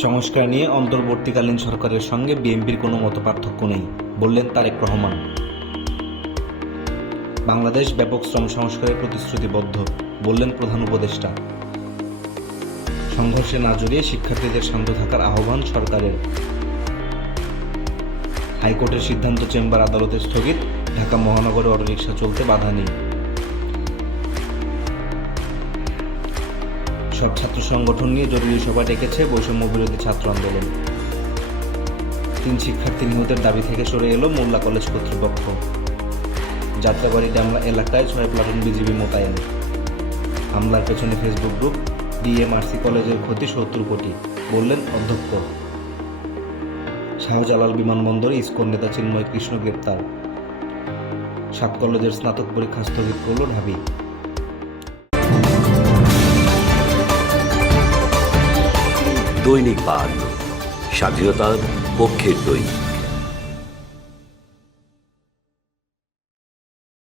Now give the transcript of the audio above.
সংস্কার নিয়ে অন্তর্বর্তীকালীন সরকারের সঙ্গে বিএনপির কোনো মত পার্থক্য নেই, বললেন তারেক রহমান। বাংলাদেশ ব্যাপক শ্রম সংস্কারের প্রতিশ্রুতিবদ্ধ, বললেন প্রধান উপদেষ্টা। সংঘর্ষে না জড়িয়ে শিক্ষার্থীদের শান্ত থাকার আহ্বান সরকারের। হাইকোর্টের সিদ্ধান্ত চেম্বার আদালতে স্থগিত, ঢাকা মহানগরে অটোরিকশা চলতে বাধা নেই। সব ছাত্র সংগঠন নিয়ে জরুরি সভা ডেকেছে বৈষম্য বিরোধী ছাত্র আন্দোলন। তিন শিক্ষার্থী নিহতের দাবি থেকে সরে এলো মোল্লা কলেজ কর্তৃপক্ষ। যাত্রাবাড়ি ডামরা এলাকায় ছয় প্লাটুন বিজিবি মোতায়েন। হামলার পেছনে ফেসবুক গ্রুপ ডিএমআরসি কলেজের ক্ষতি সত্তর কোটি, বললেন অধ্যক্ষ। শাহজালাল বিমানবন্দরে ইসকন নেতা চিন্ময় কৃষ্ণ গ্রেপ্তার। সাত কলেজের স্নাতক পরীক্ষা স্থগিত করল ঢাবি। দৈনিক পাঠ স্বাধীনতার পক্ষের দৈনিক।